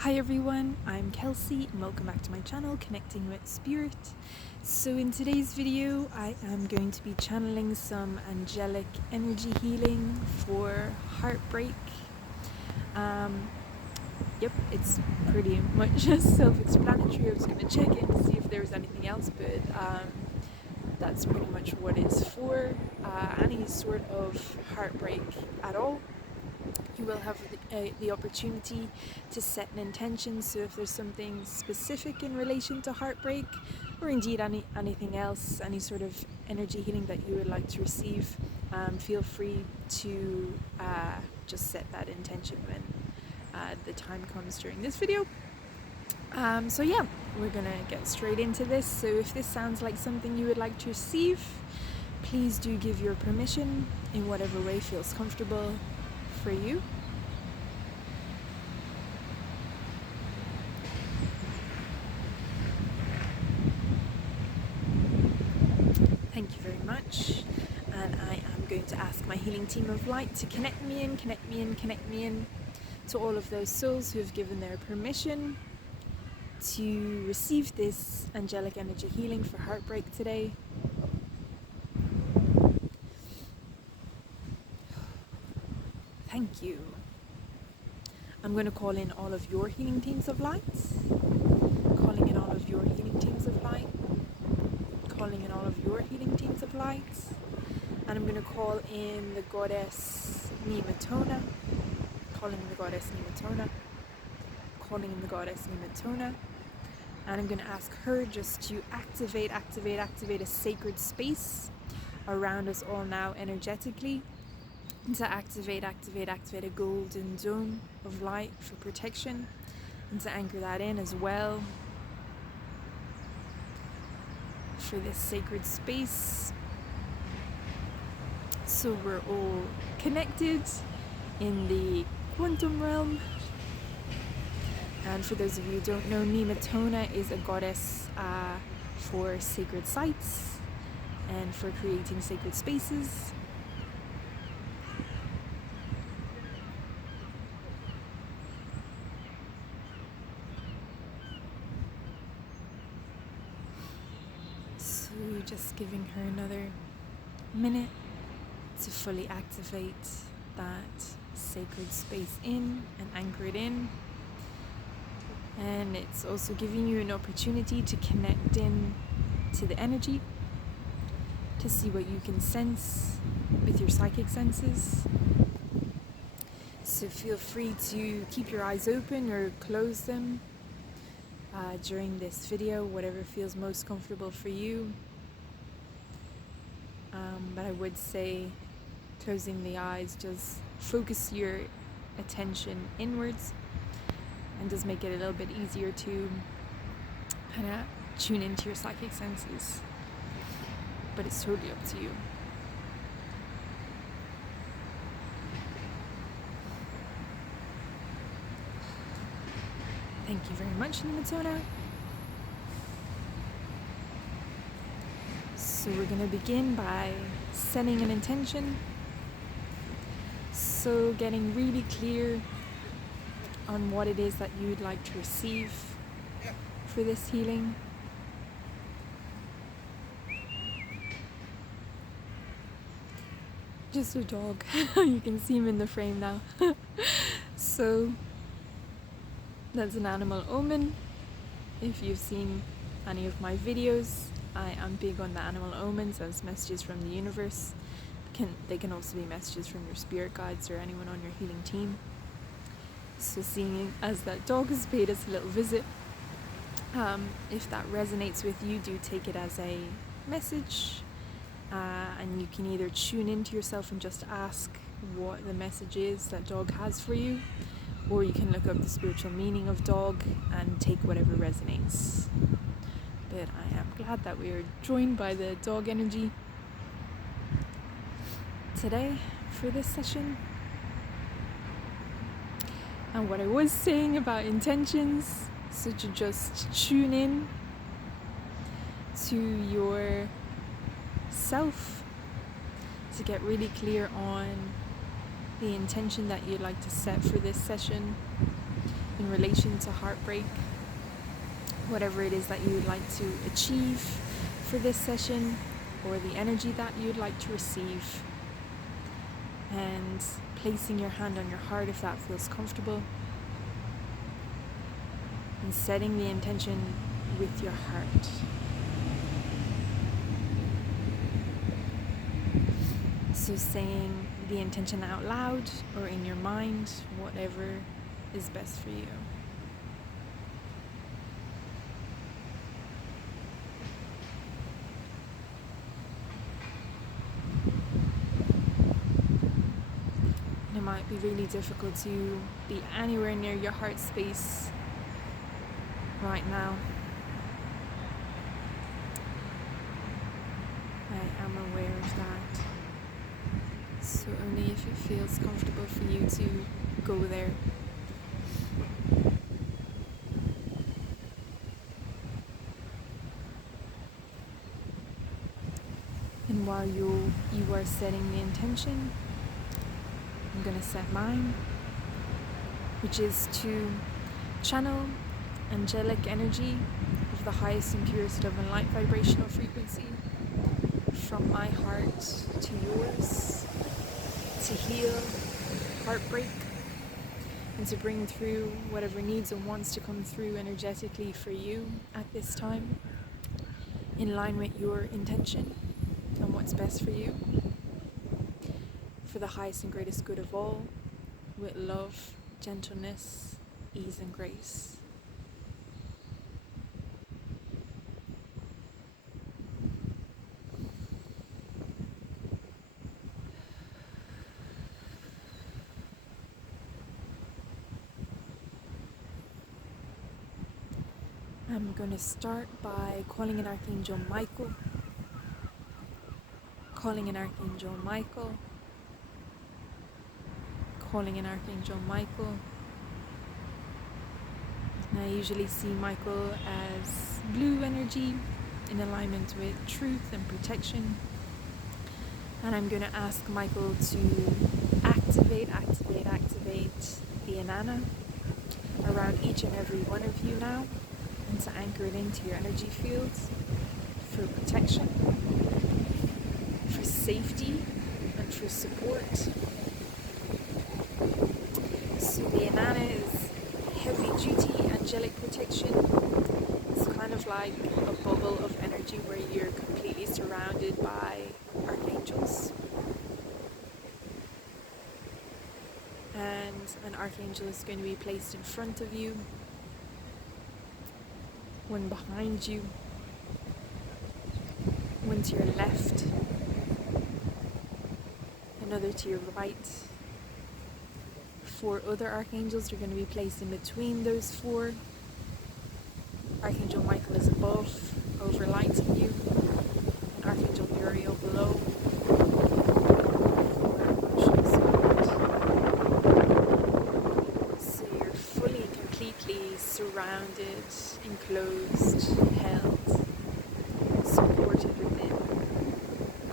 Hi everyone, I'm Kelsey and welcome back to my channel, Connecting with Spirit. So in today's video, I am going to be channeling some angelic energy healing for heartbreak. Yep, it's pretty much just self-explanatory. I was going to check in to see if there was anything else, but that's pretty much what it's for. Any sort of heartbreak at all. You will have the opportunity to set an intention. So if there's something specific in relation to heartbreak, or indeed anything else, any sort of energy healing that you would like to receive, feel free to just set that intention when the time comes during this video. So yeah, we're gonna get straight into this. So if this sounds like something you would like to receive, please do give your permission in whatever way feels comfortable for you. Thank you very much. And I am going to ask my healing team of light to connect me in to all of those souls who have given their permission to receive this angelic energy healing for heartbreak today. Thank you. I'm going to call in all of your healing teams of light, calling in all of your healing teams of light, calling in all of your healing teams of light, and I'm going to call in the goddess Nematona, calling in the goddess Nematona, calling in the goddess Nematona, and I'm going to ask her just to activate a sacred space around us all now energetically, to activate a golden dome of light for protection, and to anchor that in as well for this sacred space, so we're all connected in the quantum realm. And for those of you who don't know, Nematona is a goddess for sacred sites and for creating sacred spaces. So just giving her another minute to fully activate that sacred space in and anchor it in. And it's also giving you an opportunity to connect in to the energy, to see what you can sense with your psychic senses. So feel free to keep your eyes open or close them during this video, whatever feels most comfortable for you. But I would say closing the eyes, just focus your attention inwards, and does make it a little bit easier to kind of tune into your psychic senses. But it's totally up to you. Thank you very much, Nematona. So we're going to begin by setting an intention. So getting really clear on what it is that you'd like to receive for this healing. Just a dog. You can see him in the frame now. So that's an animal omen. If you've seen any of my videos, I am big on the animal omens as messages from the universe. They can also be messages from your spirit guides or anyone on your healing team. So seeing as that dog has paid us a little visit, if that resonates with you, do take it as a message, and you can either tune into yourself and just ask what the message is that dog has for you, or you can look up the spiritual meaning of dog and take whatever resonates. But I am glad that we are joined by the dog energy today for this session. And what I was saying about intentions, so to just tune in to your self, to get really clear on the intention that you'd like to set for this session. in relation to heartbreak, whatever it is that you would like to achieve for this session, or the energy that you'd like to receive, and placing your hand on your heart if that feels comfortable, and setting the intention with your heart. So saying the intention out loud or in your mind, whatever is best for you. And it might be really difficult to be anywhere near your heart space right now. I am aware of that. So only if it feels comfortable for you to go there. And while you are setting the intention, I'm going to set mine, which is to channel angelic energy of the highest and purest love and light vibrational frequency from my heart to yours, to heal heartbreak, and to bring through whatever needs and wants to come through energetically for you at this time, in line with your intention and what's best for you, for the highest and greatest good of all, with love, gentleness, ease and grace. I'm going to start by calling in Archangel Michael, calling in Archangel Michael, calling in Archangel Michael. And I usually see Michael as blue energy in alignment with truth and protection. And I'm going to ask Michael to activate the Inanna around each and every one of you now, and to anchor it into your energy fields for protection, for safety, and for support. So the Inanna is heavy duty angelic protection. It's kind of like a bubble of energy where you're completely surrounded by archangels. And an archangel is going to be placed in front of you, one behind you, one to your left, another to your right. 4 other archangels are going to be placed in between those 4. Archangel Michael is above, overlighting you, and Archangel Uriel below. So you're fully, completely surrounded, enclosed, held, supported within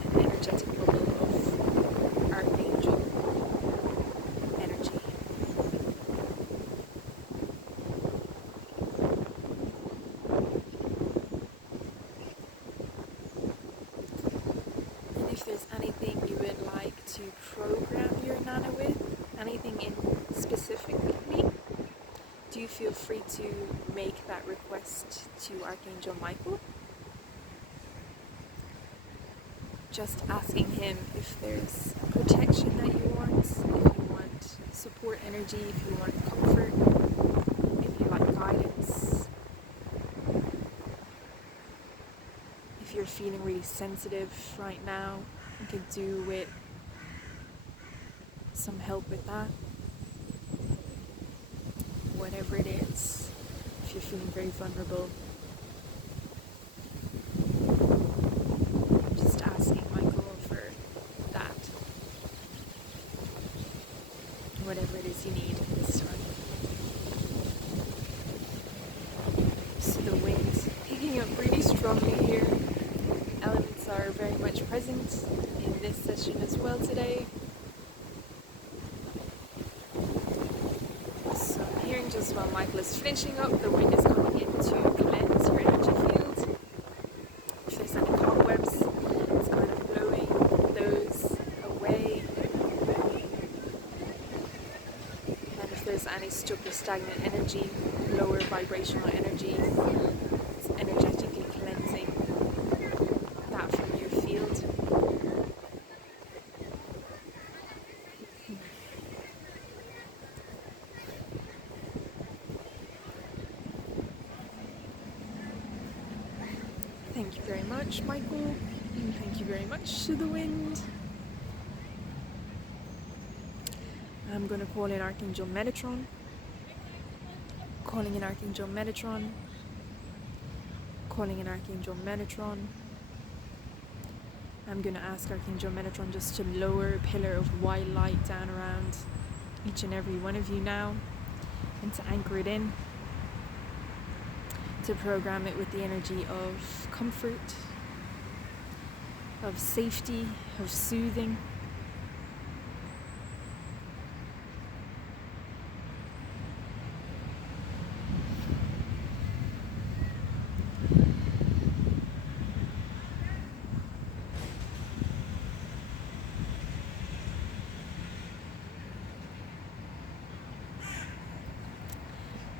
an energetic bubble of archangel energy. And if there's anything you would like to program your Inanna with, anything in specifically, do feel free to make that request to Archangel Michael. Just asking him if there's protection that you want, if you want support energy, if you want comfort, if you like guidance, if you're feeling really sensitive right now, you could do with some help with that. Whatever it is, if you're feeling very vulnerable, just asking Michael for that. Whatever it is you need this time. So the wind's picking up really strongly here. Elements are very much present in this session as well today. Just while Michael is finishing up, the wind is coming in to cleanse your energy field. If there's any cobwebs, it's kind of blowing those away. And if there's any stuck or stagnant energy, lower vibrational energy, it's energetically cleansing that from your field. Thank you very much, Michael, and thank you very much to the wind. I'm going to call in Archangel Metatron. Calling in Archangel Metatron. Calling in Archangel Metatron. I'm going to ask Archangel Metatron just to lower a pillar of white light down around each and every one of you now, and to anchor it in, to program it with the energy of comfort, of safety, of soothing.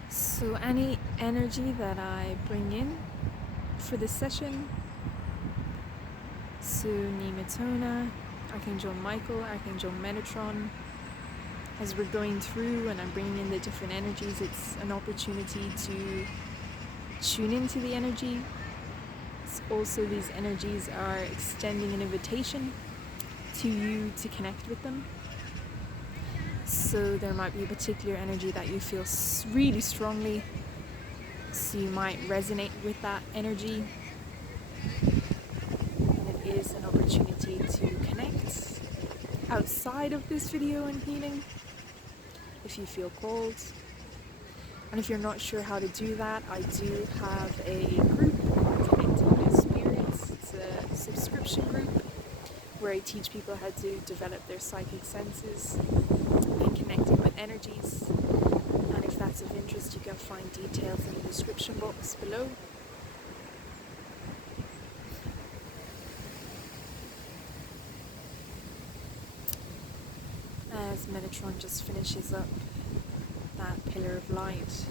So any energy that I bring in for this session, so Nematona, Archangel Michael, Archangel Metatron, as we're going through and I'm bringing in the different energies, it's an opportunity to tune into the energy. It's also, these energies are extending an invitation to you to connect with them. So there might be a particular energy that you feel really strongly, so you might resonate with that energy, and it is an opportunity to connect outside of this video and healing if you feel called. And if you're not sure how to do that, I do have a group, Connecting with Spirits. It's a subscription group where I teach people how to develop their psychic senses and connecting with energies. And if that's of interest, you can find details in the description box below. As Metatron just finishes up that pillar of light,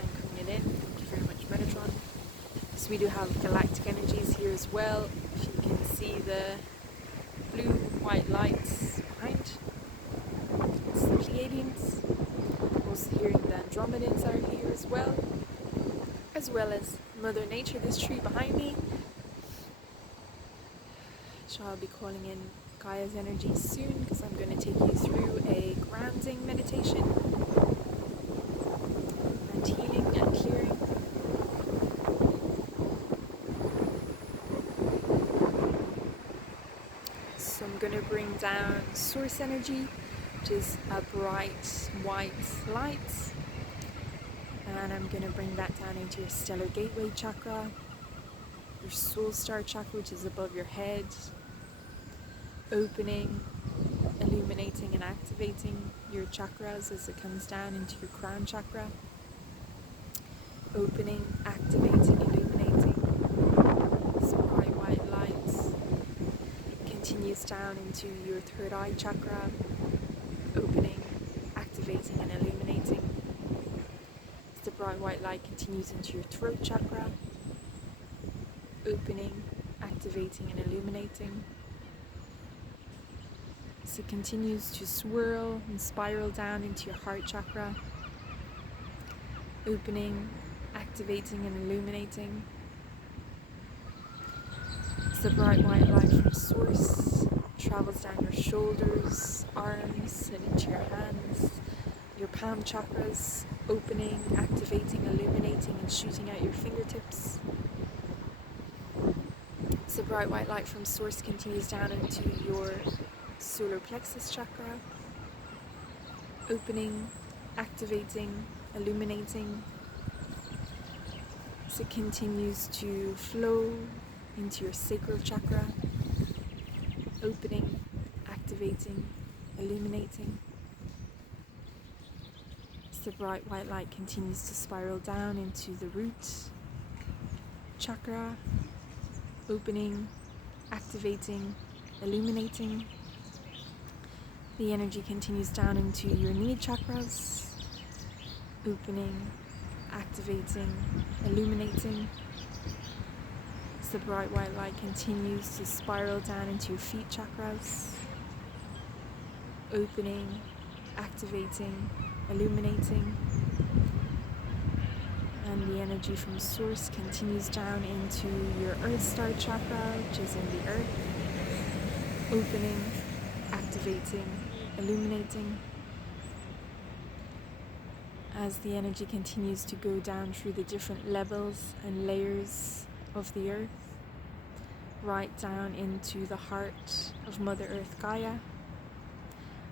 anchoring it in. Thank you very much, Metatron. So we do have galactic energies here as well. If you can see the blue, white lights behind, it's the Pleiadians. Also hearing the Andromedans are here as well as Mother Nature, this tree behind me. So I'll be calling in Gaia's energy soon, because I'm going to take you through a grounding meditation and healing and clearing. So I'm going to bring down source energy, which is a bright white light, and I'm going to bring that down into your stellar gateway chakra, your soul star chakra, which is above your head, opening, illuminating and activating your chakras as it comes down into your crown chakra, opening, activating, illuminating. This bright white light continues down into your third eye chakra, opening, activating and illuminating. As the bright white light continues into your throat chakra, opening, activating and illuminating. As it continues to swirl and spiral down into your heart chakra, opening, activating and illuminating. As the bright white light from source travels down your shoulders, arms and into your hands, your palm chakras, opening, activating, illuminating and shooting out your fingertips. As the bright white light from source continues down into your solar plexus chakra, opening, activating, illuminating. As it continues to flow into your sacral chakra, opening, activating, illuminating. As the bright white light continues to spiral down into the root chakra, opening, activating, illuminating. The energy continues down into your knee chakras, opening, activating, illuminating. As the bright white light continues to spiral down into your feet chakras, opening, activating, illuminating. And the energy from source continues down into your earth star chakra, which is in the earth, opening, activating, illuminating. As the energy continues to go down through the different levels and layers of the earth, right down into the heart of Mother Earth Gaia.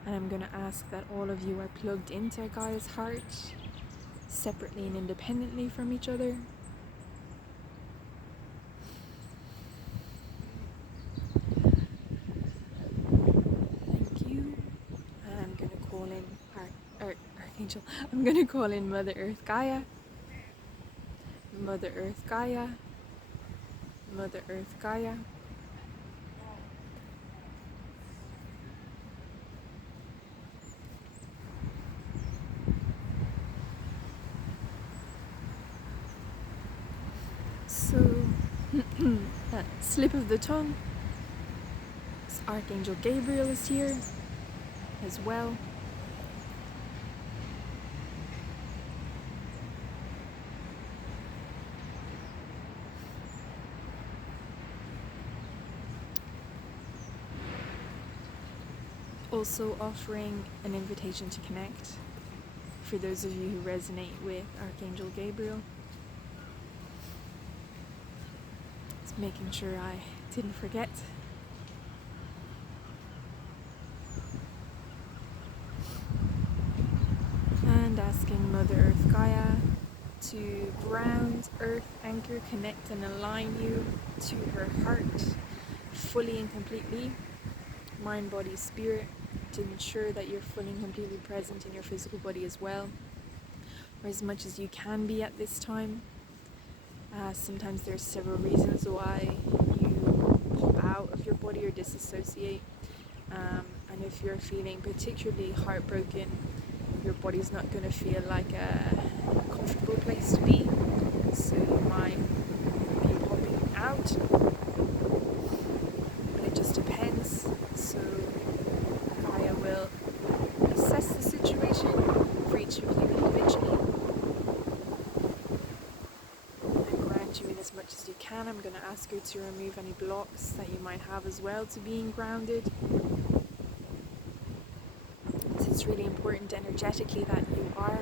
And I'm going to ask that all of you are plugged into Gaia's heart, separately and independently from each other. Thank you. And I'm going to call in Archangel. I'm going to call in Mother Earth Gaia. Mother Earth Gaia. Mother Earth Gaia. So, slip of the tongue. Archangel Gabriel is here as well. Also offering an invitation to connect for those of you who resonate with Archangel Gabriel. Just making sure I didn't forget. And asking Mother Earth Gaia to ground, earth, anchor, connect and align you to her heart fully and completely, mind, body, spirit, to ensure that you're fully and completely present in your physical body as well, or as much as you can be at this time. Sometimes there's several reasons why you pop out of your body or disassociate, and if you're feeling particularly heartbroken, your body's not going to feel like a comfortable place to be, so you might be popping out, but it just depends. So Gaia will assess the situation for each of you individually and ground you in as much as you can. I'm going to ask her to remove any blocks that you might have as well to being grounded. It's really important energetically that you are.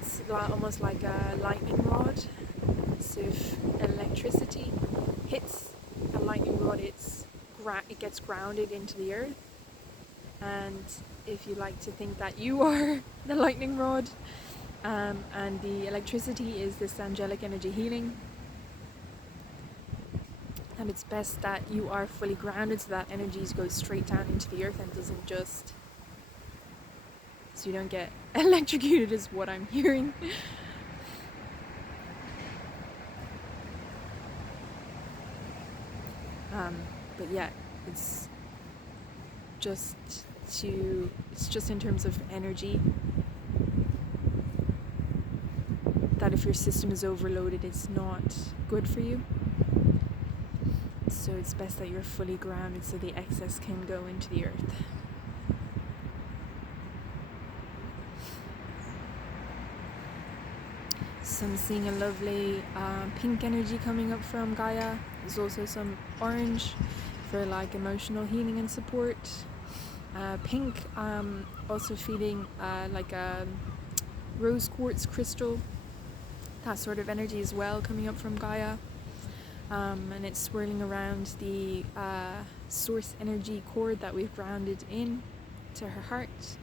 It's almost like a lightning rod. So if electricity hits a lightning rod, it gets grounded into the earth. And if you like to think that you are the lightning rod, and the electricity is this Angelic Energy Healing, and it's best that you are fully grounded so that energies go straight down into the earth and doesn't just, so you don't get electrocuted is what I'm hearing. But yeah, it's just in terms of energy, that if your system is overloaded, it's not good for you. So it's best that you're fully grounded so the excess can go into the earth. So I'm seeing a lovely pink energy coming up from Gaia. There's also some orange for like emotional healing and support. Pink, also feeling like a rose quartz crystal, that sort of energy as well coming up from Gaia. And it's swirling around the source energy cord that we've grounded in to her heart.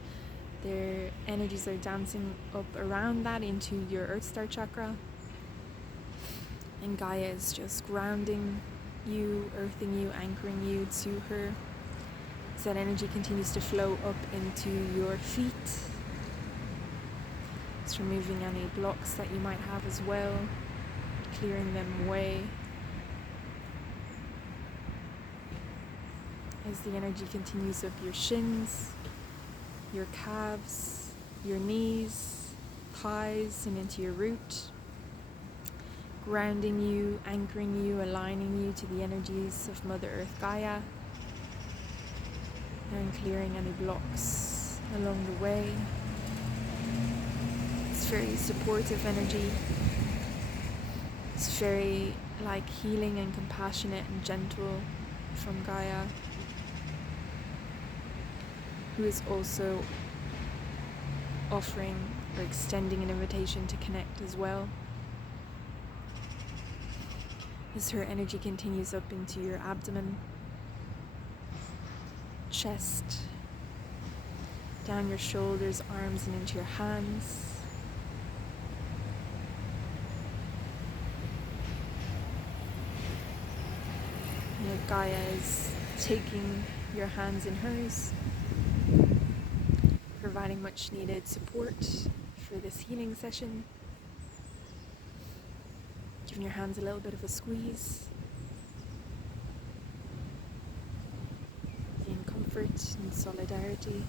Their energies are dancing up around that into your Earth Star chakra. And Gaia is just grounding you, earthing you, anchoring you to her. So that energy continues to flow up into your feet, just removing any blocks that you might have as well, clearing them away. As the energy continues up your shins, your calves, your knees, thighs, and into your root, grounding you, anchoring you, aligning you to the energies of Mother Earth Gaia, and clearing any blocks along the way. It's very supportive energy. It's very healing and compassionate and gentle from Gaia, who is also offering or extending an invitation to connect as well. As her energy continues up into your abdomen, chest, down your shoulders, arms, and into your hands. And Gaia is taking your hands in hers, providing much needed support for this healing session. Giving your hands a little bit of a squeeze. In comfort and solidarity.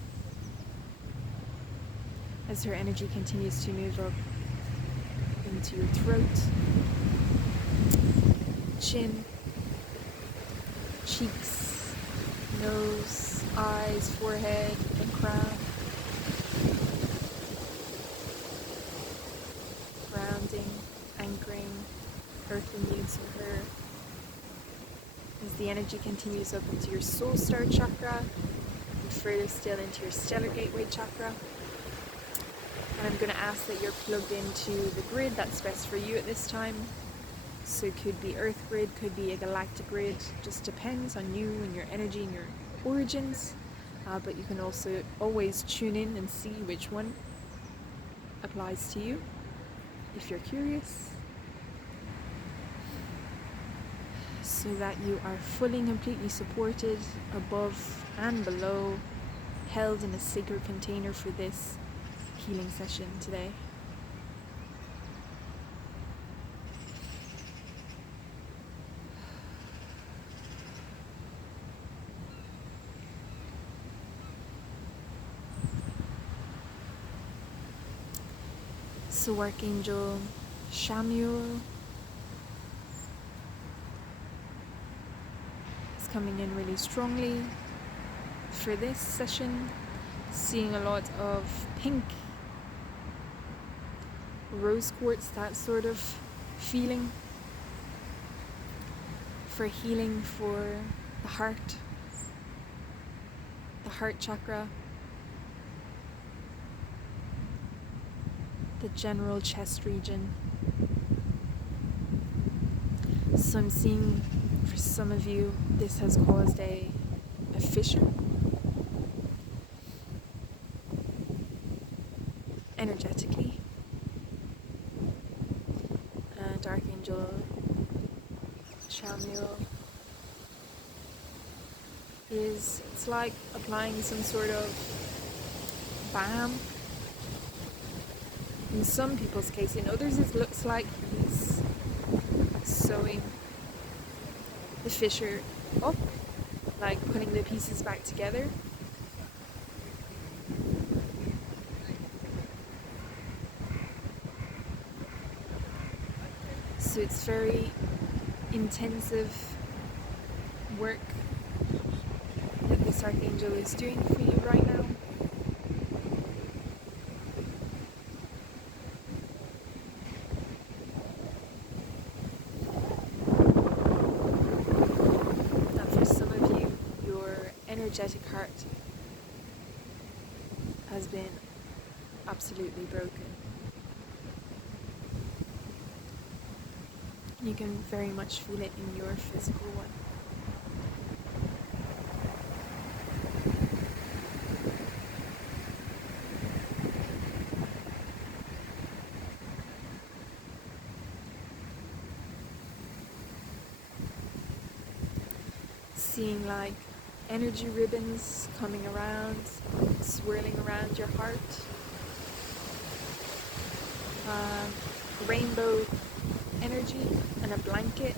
As her energy continues to move up into your throat, chin, cheeks, nose, eyes, forehead, and crown. Grounding, anchoring, earthing you to her. As the energy continues up into your soul star chakra and further still into your stellar gateway chakra. And I'm going to ask that you're plugged into the grid that's best for you at this time. So it could be Earth grid, could be a galactic grid, just depends on you and your energy and your origins. But you can also always tune in and see which one applies to you if you're curious. So that you are fully and completely supported above and below, held in a sacred container for this healing session today. So Archangel Chamuel is coming in really strongly for this session, seeing a lot of pink, rose quartz, that sort of feeling for healing for the heart chakra, the general chest region. So I'm seeing for some of you this has caused a fissure energetically. And Archangel Chamuel it's like applying some sort of balm in some people's case. In others it looks like he's sewing the fissure up, like putting the pieces back together. So it's very intensive work that this Archangel is doing for you right now. And for some of you, your energetic heart has been absolutely broken. You can very much feel it in your physical one. Seeing like energy ribbons coming around, swirling around your heart. rainbow energy and a blanket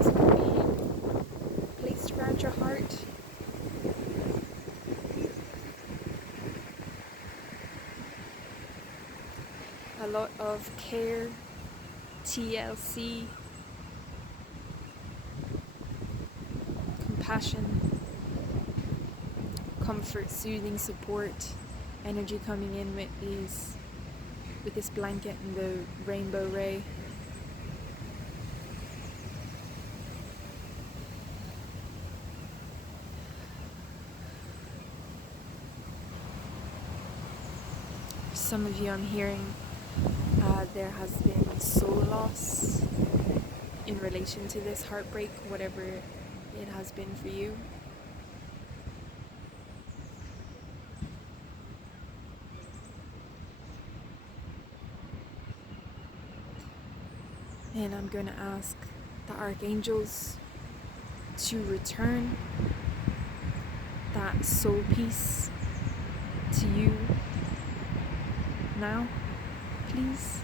is going to be placed around your heart. A lot of care, TLC, compassion, comfort, soothing, support, energy coming in with this blanket and the rainbow ray. For some of you, I'm hearing there has been soul loss in relation to this heartbreak, whatever it has been for you. And I'm going to ask the archangels to return that soul peace to you now, please.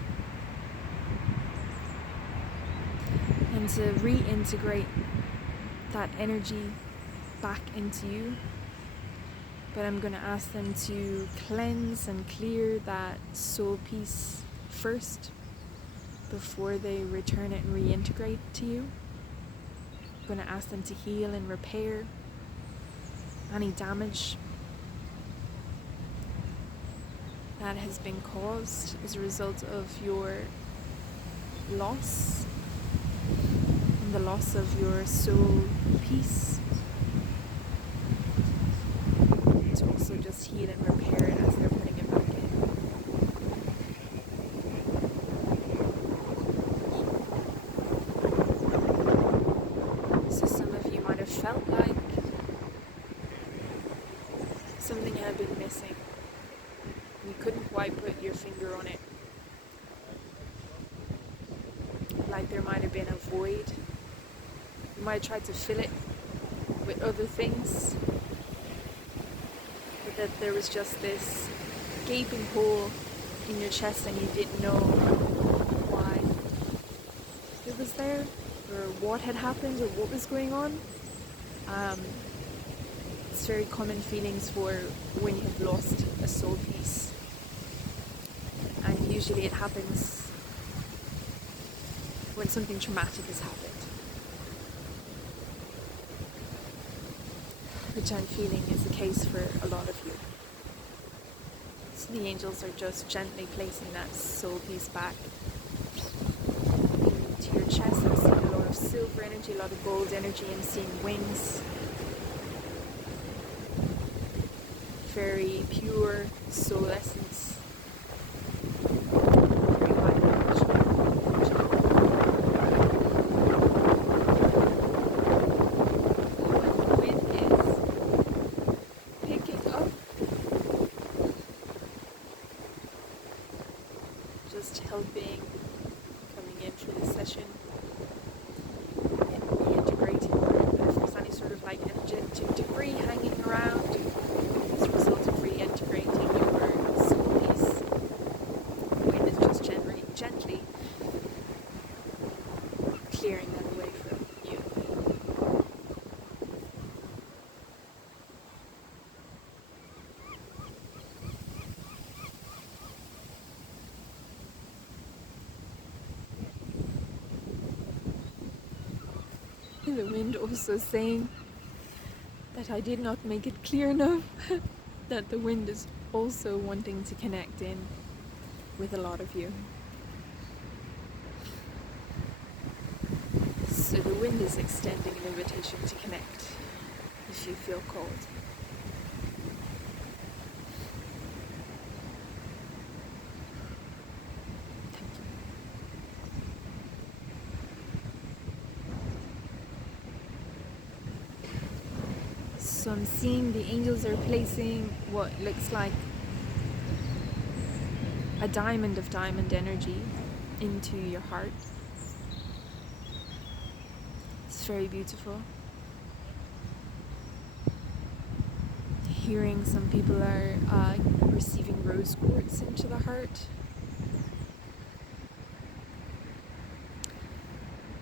And to reintegrate that energy back into you. But I'm going to ask them to cleanse and clear that soul peace first before they return it and reintegrate to you. I'm going to ask them to heal and repair any damage that has been caused as a result of your loss and the loss of your soul peace. To also just heal and repair it as they're putting it back in. So some of you might have felt like something had been missing. You couldn't quite put your finger on it. Like there might have been a void. You might have tried to fill it with other things, but that there was just this gaping hole in your chest and you didn't know why it was there or what had happened or what was going on. It's very common feelings for when you have lost a soul piece, and usually it happens when something traumatic has happened, which I'm feeling is the case for a lot of you. So the angels are just gently placing that soul piece back into your chest. I'm seeing a lot of silver energy, a lot of gold energy. I'm seeing wings. Very pure soul essence. Very high energy. The wind is picking up. Just helping coming in for this session and reintegrating. If there's any sort of like energetic debris hanging around as a result of reintegrating your soul piece, the wind is just gently clearing that away from you. The wind also saying that I did not make it clear enough that the wind is also wanting to connect in with a lot of you. So the wind is extending an invitation to connect if you feel called. Thank you. So I'm seeing the angels are placing what looks like a diamond of diamond energy into your heart. It's very beautiful. Hearing some people are receiving rose quartz into the heart.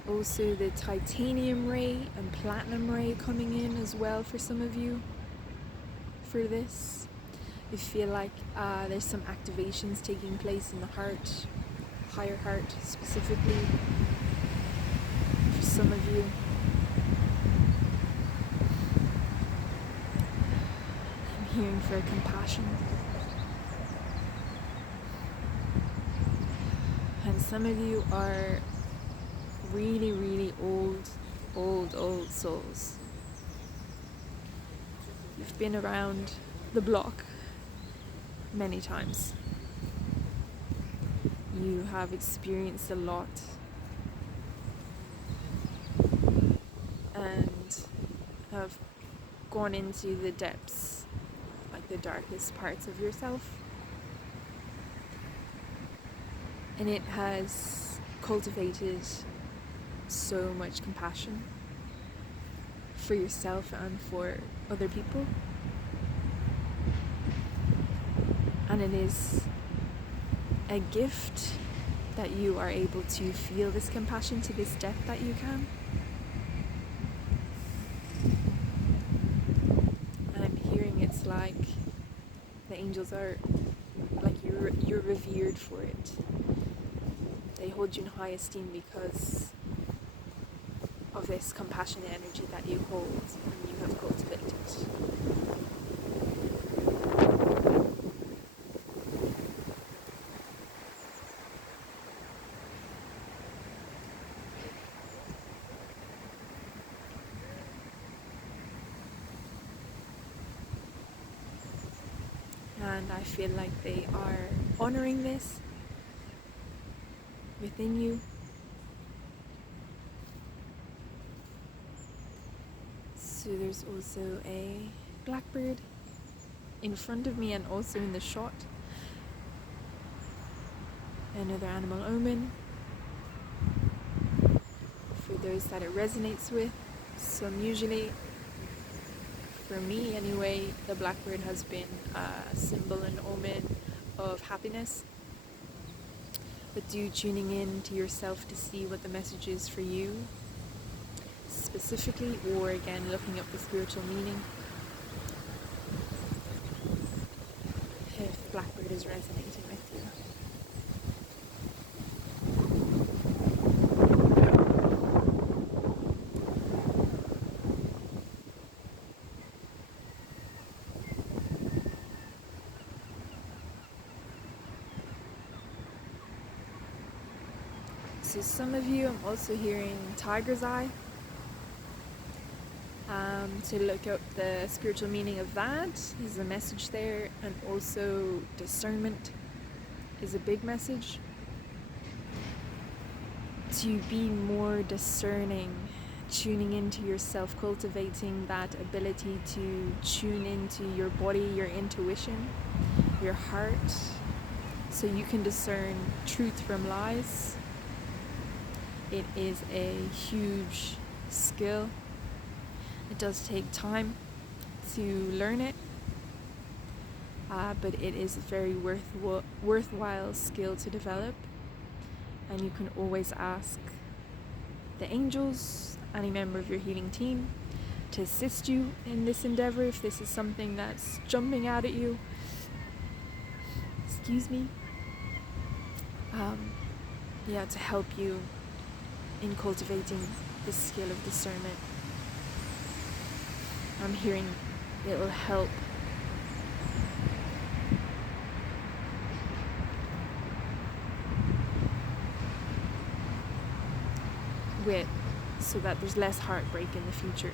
Also the titanium ray and platinum ray coming in as well for some of you for this. You feel like there's some activations taking place in the heart, higher heart specifically for some of you. I'm hearing for compassion. And some of you are really, really old souls. You've been around the block many times. You have experienced a lot and have gone into the depths, like the darkest parts of yourself. And it has cultivated so much compassion for yourself and for other people. And it is a gift that you are able to feel this compassion to this depth that you can. And I'm hearing it's like the angels are like you're revered for it. They hold you in high esteem because of this compassionate energy that you hold and you have cultivated. And I feel like they are honoring this within you. So there's also a blackbird in front of me and also in the shot. Another animal omen for those that it resonates with. So usually, for me anyway, the blackbird has been a symbol and omen of happiness. But do tuning in to yourself to see what the message is for you specifically, or again looking up the spiritual meaning if blackbird is resonating with you. So some of you, I'm also hearing tiger's eye. To look up the spiritual meaning of that, there's a message there, and also discernment is a big message. To be more discerning, tuning into yourself, cultivating that ability to tune into your body, your intuition, your heart, so you can discern truth from lies. It is a huge skill. It does take time to learn it, but it is a very worthwhile skill to develop. And you can always ask the angels, any member of your healing team, to assist you in this endeavor if this is something that's jumping out at you. Excuse me. To help you in cultivating this skill of discernment. I'm hearing it will help so that there's less heartbreak in the future.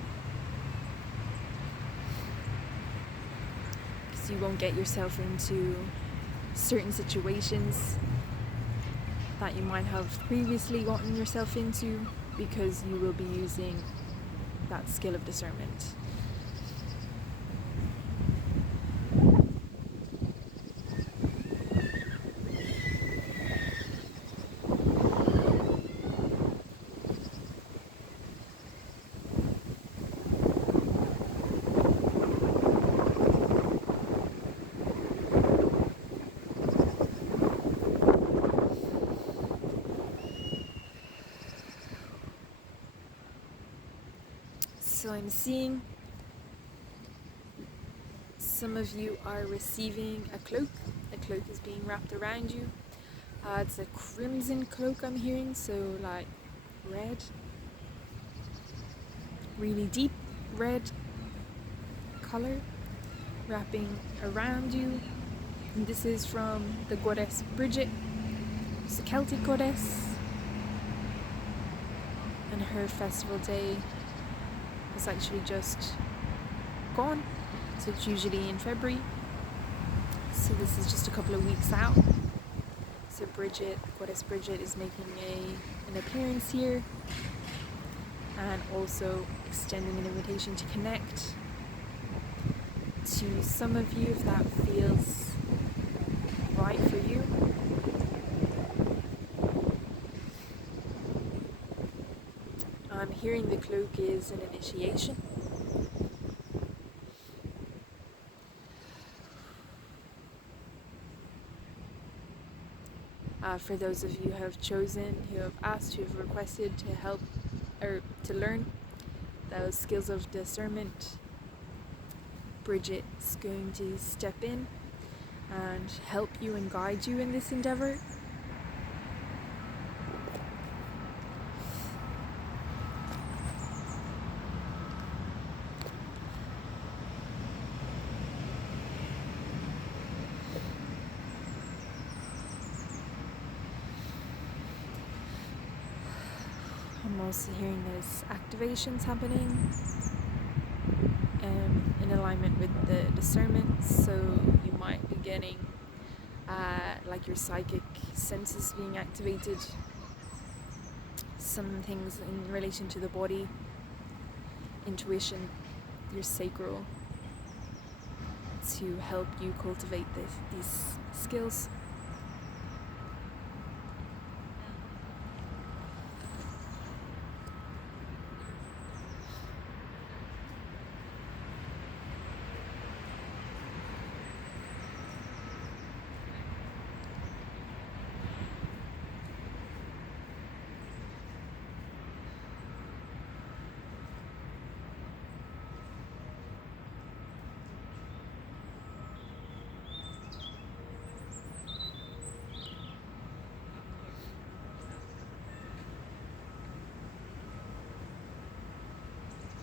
Because you won't get yourself into certain situations that you might have previously gotten yourself into, because you will be using that skill of discernment. I'm seeing some of you are receiving a cloak. A cloak is being wrapped around you. It's a crimson cloak I'm hearing, so like red, really deep red color wrapping around you. And this is from the goddess Bridgit. It's a Celtic goddess, and her festival day is actually just gone, so it's usually in February, so this is just a couple of weeks out. So Bridgit, goddess Bridgit, is making an appearance here, and also extending an invitation to connect to some of you if that feels right for you. I'm hearing the cloak is an initiation. For those of you who have chosen, who have asked, who have requested to help or to learn those skills of discernment, Bridgit's going to step in and help you and guide you in this endeavor. I'm also hearing there's activations happening in alignment with the discernment, so you might be getting like your psychic senses being activated, some things in relation to the body, intuition, your sacral, to help you cultivate these skills.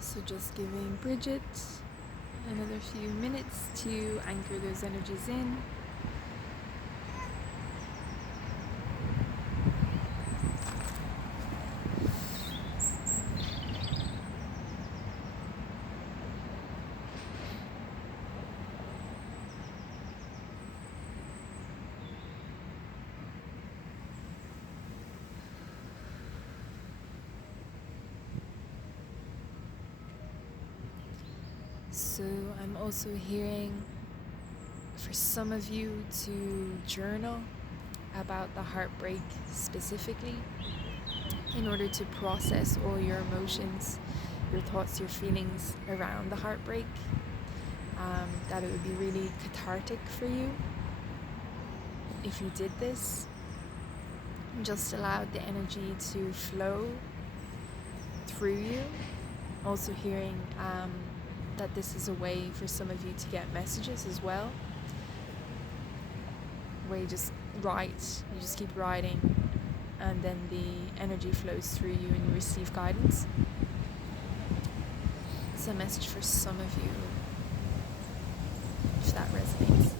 So just giving Bridgit another few minutes to anchor those energies in. So I'm also hearing for some of you to journal about the heartbreak specifically, in order to process all your emotions, your thoughts, your feelings around the heartbreak. That it would be really cathartic for you if you did this. Just allowed the energy to flow through you. Also hearing that this is a way for some of you to get messages as well, where you just write, you just keep writing, and then the energy flows through you and you receive guidance. It's a message for some of you, if that resonates.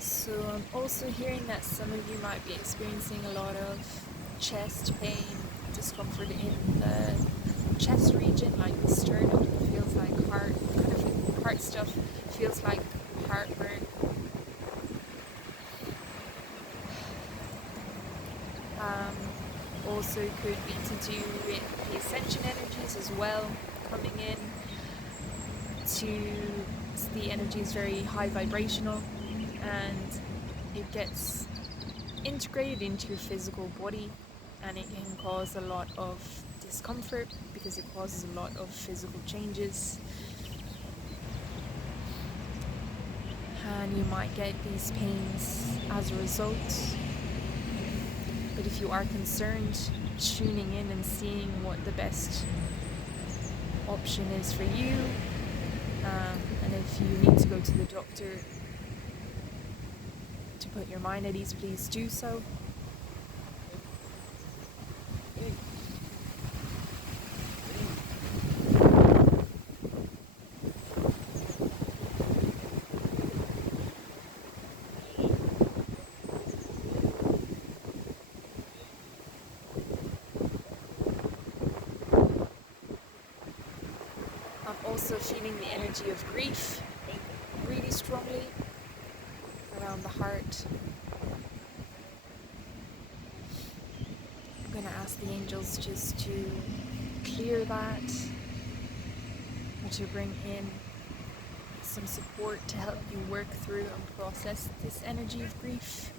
So I'm also hearing that some of you might be experiencing a lot of chest pain, discomfort in the chest region, like the sternum. It feels like heart, kind of heart stuff, feels like heartburn. Also could be to do with the ascension energies as well, coming in to, the energy is very high vibrational, and it gets integrated into your physical body, and it can cause a lot of discomfort because it causes a lot of physical changes, and you might get these pains as a result. But if you are concerned, tuning in and seeing what the best option is for you, and if you need to go to the doctor to put your mind at ease, please do so. I'm also feeling the energy of grief really strongly around the heart. I'm going to ask the angels just to clear that, or to bring in some support to help you work through and process this energy of grief.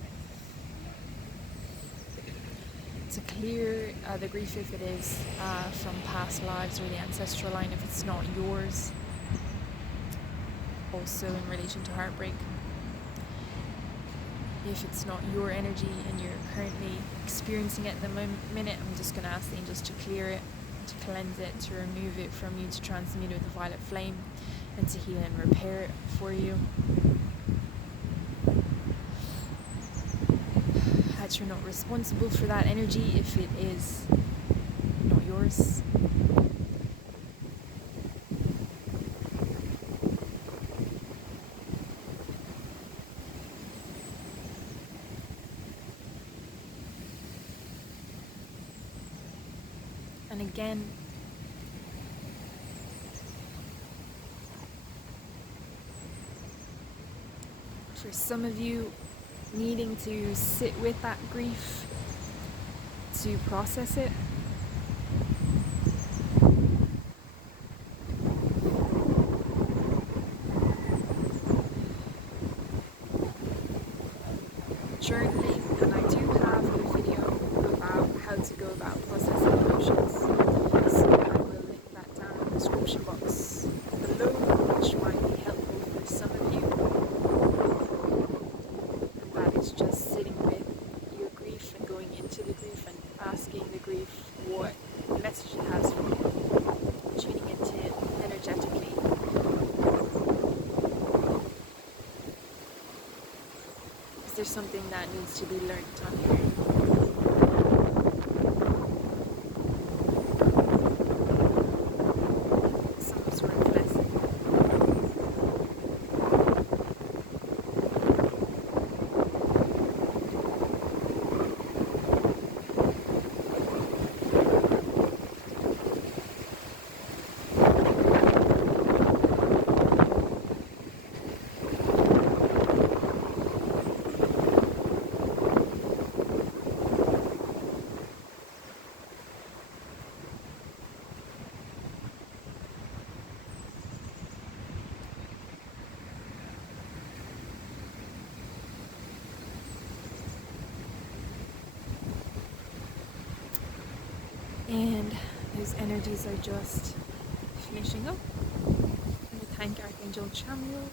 To clear the grief if it is from past lives or the ancestral line if it's not yours. Also in relation to heartbreak. If it's not your energy and you're currently experiencing it at the minute, I'm just going to ask the angels to clear it, to cleanse it, to remove it from you, to transmute it with the violet flame, and to heal and repair it for you. That you're not responsible for that energy if it is not yours. And again, for some of you, needing to sit with that grief to process it. Journaling, and I do have a video about how to go about processing emotions, so I will link that down in the description box below, which might be helpful for some of you. And that is just sitting with your grief and going into the grief and asking the grief what message it has for you, tuning into it energetically. Is there something that needs to be learnt on here? Some sort of lesson. And those energies are just finishing up. I'm going to thank Archangel Chamuel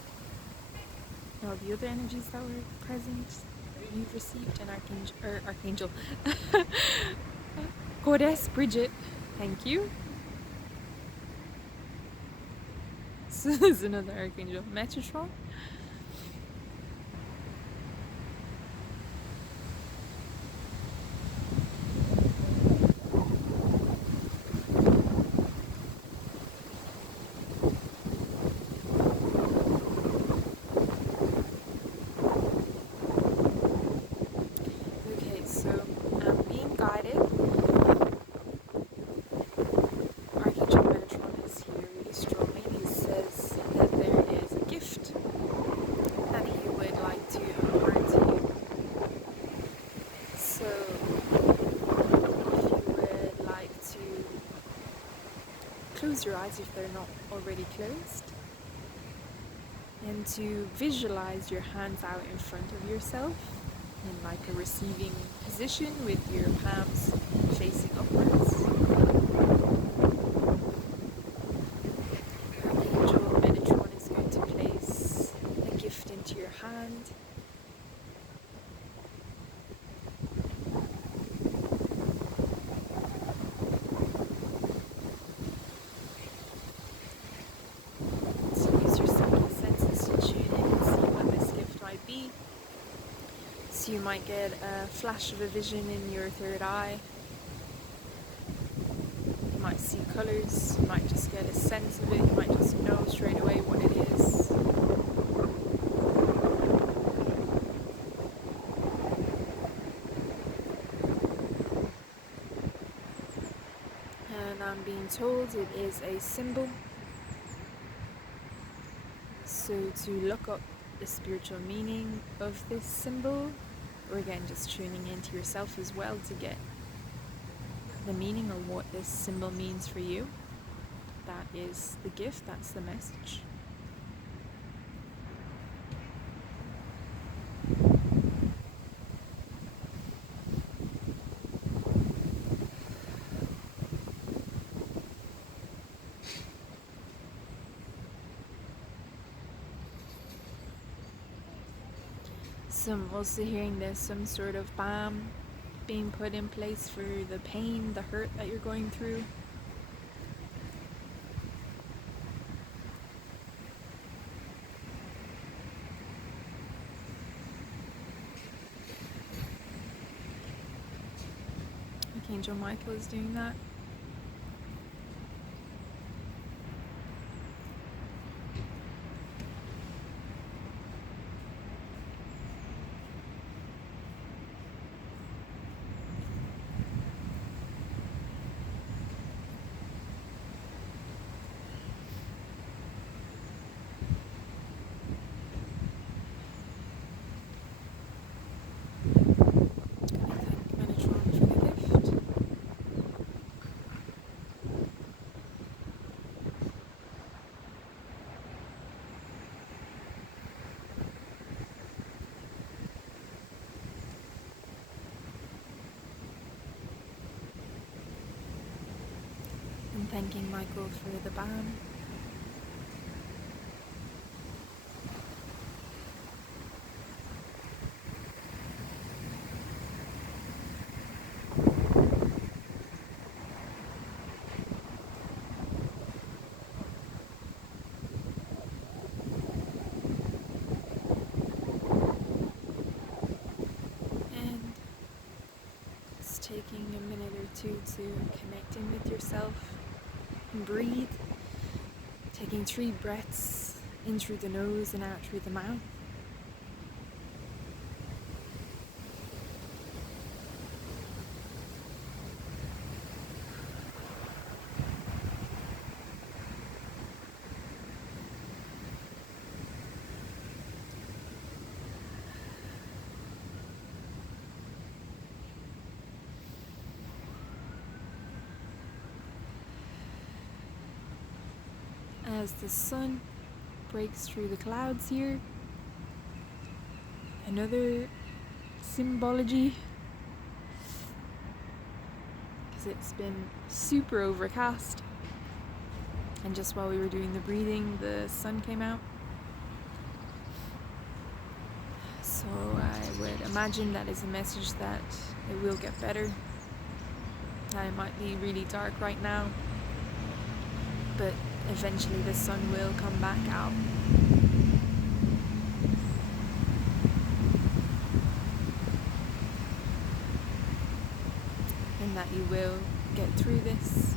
and all the other energies that were present, that you've received, and Archangel Goddess Bridgit, thank you. So there's another Archangel Metatron. Archangel Metatron is here really strongly. He says that there is a gift that he would like to impart to you. So, if you would like to close your eyes if they're not already closed, and to visualize your hands out in front of yourself, in like a receiving position with your palms facing upwards. Archangel Metatron is going to place a gift into your hand. So you might get a flash of a vision in your third eye. You might see colours, you might just get a sense of it, you might just know straight away what it is. And I'm being told it is a symbol. So to look up the spiritual meaning of this symbol, or again just tuning into yourself as well to get the meaning of what this symbol means for you. That is the gift, that's the message. So I'm also hearing there's some sort of balm being put in place for the pain, the hurt that you're going through. Archangel Michael is doing that. And thanking Michael for the balm. And just taking a minute or two to connect in with yourself. Breathe, taking 3 breaths in through the nose and out through the mouth. As the sun breaks through the clouds here, another symbology, because it's been super overcast, and just while we were doing the breathing, the sun came out. So I would imagine that is a message that it will get better, that it might be really dark right now, but eventually the sun will come back out. And that you will get through this.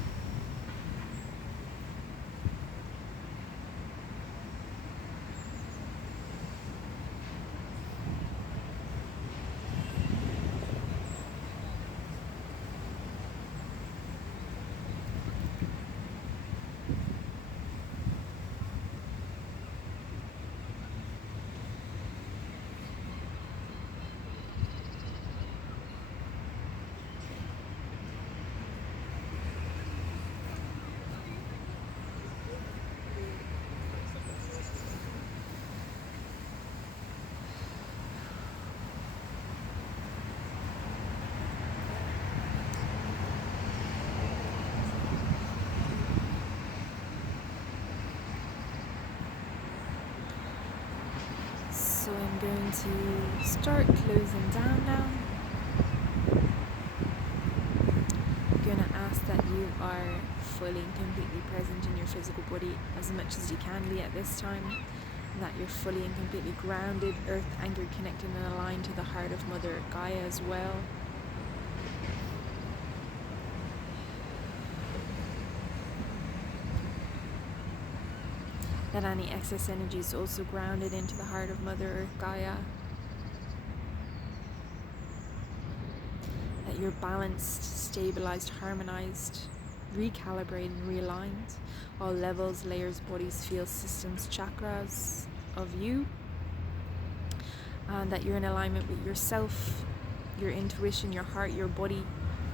going to start closing down now. I'm going to ask that you are fully and completely present in your physical body as much as you can be at this time, and that you're fully and completely grounded, earth anchored, connected and aligned to the heart of Mother Gaia as well. That any excess energy is also grounded into the heart of Mother Earth Gaia. That you're balanced, stabilized, harmonized, recalibrated and realigned. All levels, layers, bodies, fields, systems, chakras of you. And that you're in alignment with yourself, your intuition, your heart, your body,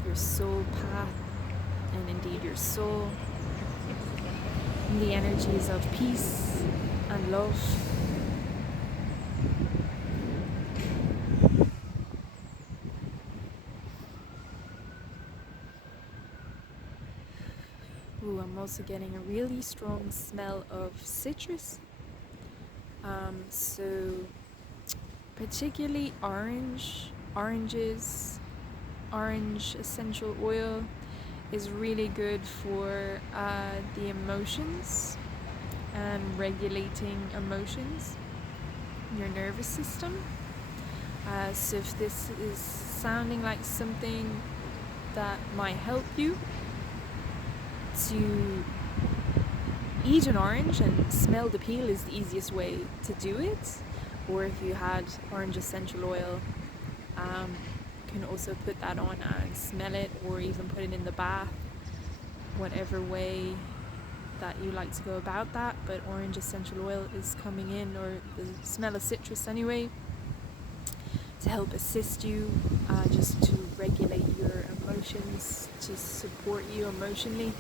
your soul path, and indeed your soul. And the energies of peace and love. Ooh, I'm also getting a really strong smell of citrus. So particularly oranges, orange essential oil is really good for the emotions and regulating emotions in your nervous system. So if this is sounding like something that might help you, to eat an orange and smell the peel is the easiest way to do it. Or if you had orange essential oil, you can also put that on and smell it, or even put it in the bath, whatever way that you like to go about that. But orange essential oil is coming in, or the smell of citrus anyway, to help assist you, just to regulate your emotions, to support you emotionally.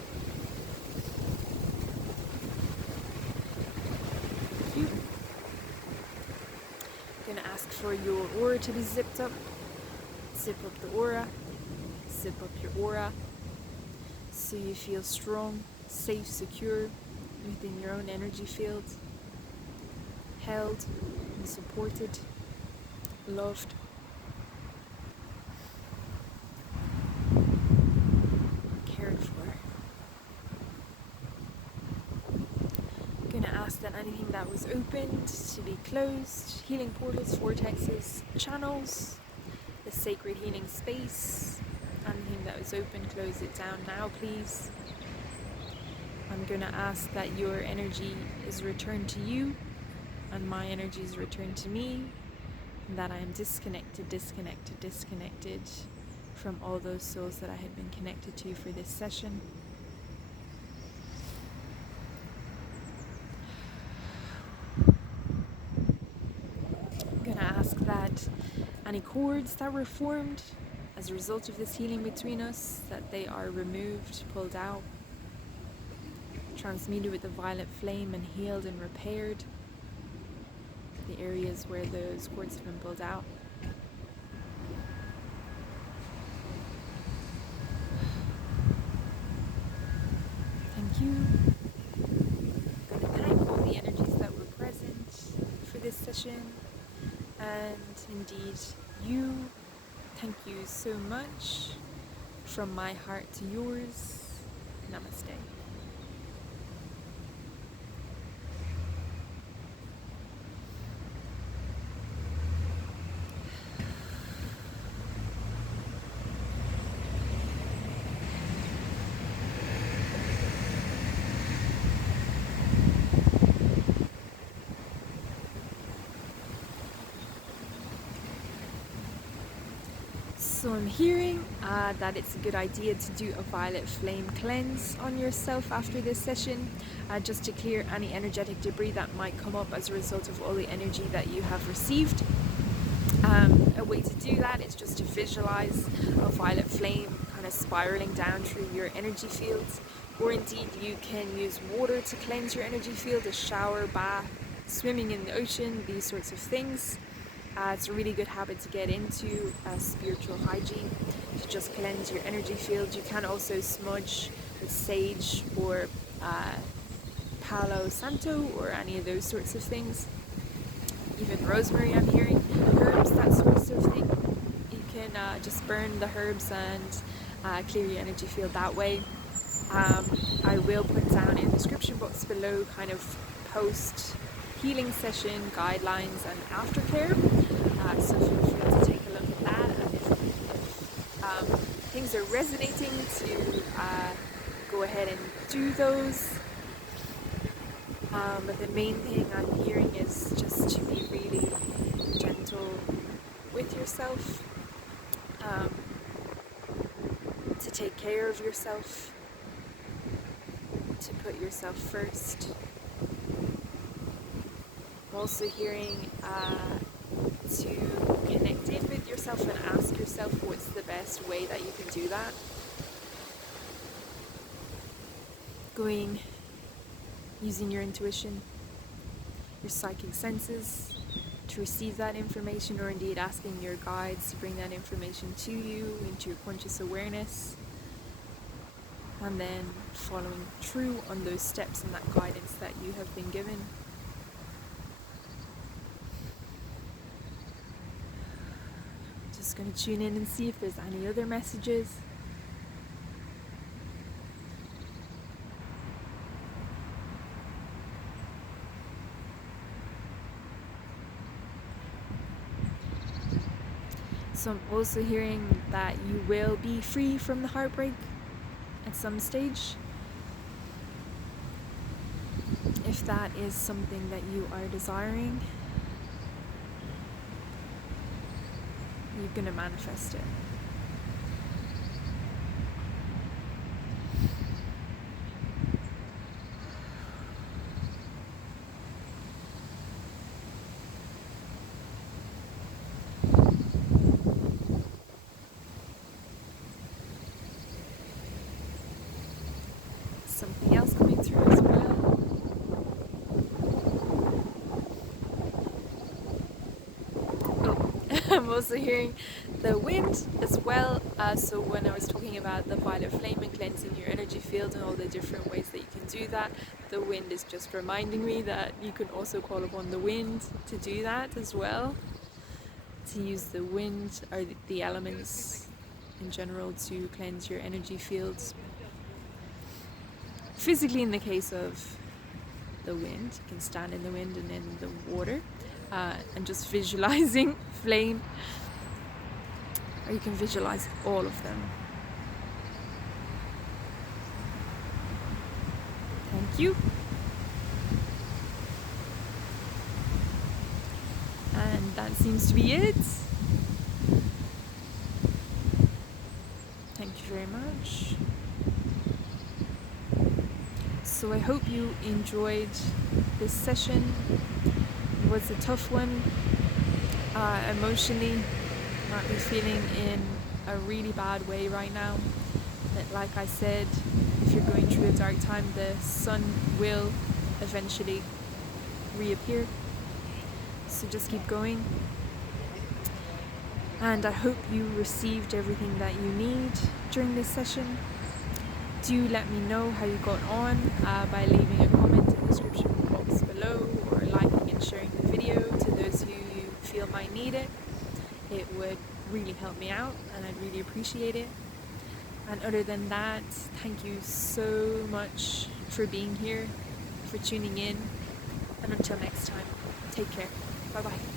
I'm gonna ask for your aura to be zipped up. Zip up the aura, zip up your aura, so you feel strong, safe, secure within your own energy field, held and supported, loved. Cared for. I'm gonna ask that anything that was opened to be closed, healing portals, vortexes, channels, the sacred healing space, anything that was open, close it down now, please. I'm gonna ask that your energy is returned to you and my energy is returned to me, and that I am disconnected from all those souls that I had been connected to for this session. I'm gonna ask that any cords that were formed as a result of this healing between us, that they are removed, pulled out, transmuted with the violet flame and healed and repaired the areas where those cords have been pulled out. Thank you. I'm going to thank all the energies that were present for this session, and indeed you. Thank you so much. From my heart to yours. Namaste. So I'm hearing that it's a good idea to do a violet flame cleanse on yourself after this session, just to clear any energetic debris that might come up as a result of all the energy that you have received. A way to do that is just to visualize a violet flame kind of spiraling down through your energy fields, or indeed you can use water to cleanse your energy field, a shower, bath, swimming in the ocean, these sorts of things. It's a really good habit to get into, spiritual hygiene, to just cleanse your energy field. You can also smudge with sage or Palo Santo or any of those sorts of things. even rosemary I'm hearing, herbs, that sort of thing. You can just burn the herbs and clear your energy field that way. I will put down in the description box below kind of post healing session guidelines and aftercare, so feel free to take a look at that, and if things are resonating, to go ahead and do those. But the main thing I'm hearing is just to be really gentle with yourself, to take care of yourself, to put yourself first. I'm also hearing to connect in with yourself and ask yourself what's the best way that you can do that. Using your intuition, your psychic senses to receive that information, or indeed asking your guides to bring that information to you into your conscious awareness, and then following through on those steps and that guidance that you have been given. Just going to tune in and see if there's any other messages. So I'm also hearing that you will be free from the heartbreak at some stage. If that is something that you are desiring, you're going to manifest it. Something else coming through as well. Oh, I'm also hearing the wind as well. So when I was talking about the violet flame and cleansing your energy field and all the different ways that you can do that, the wind is just reminding me that you can also call upon the wind to do that as well. To use the wind or the elements in general to cleanse your energy fields. Physically, in the case of the wind, you can stand in the wind and in the water, and just visualizing flame, or you can visualize all of them. Thank you. And that seems to be it. Thank you very much. So I hope you enjoyed this session. It was a tough one. Emotionally, might be feeling in a really bad way right now. But like I said, if you're going through a dark time, the sun will eventually reappear. So just keep going. And I hope you received everything that you need during this session. Do let me know how you got on by leaving a comment in the description box below, or liking and sharing the video to those who you feel might need it. It would really help me out and I'd really appreciate it. And other than that, thank you so much for being here, for tuning in, and until next time, take care. Bye bye.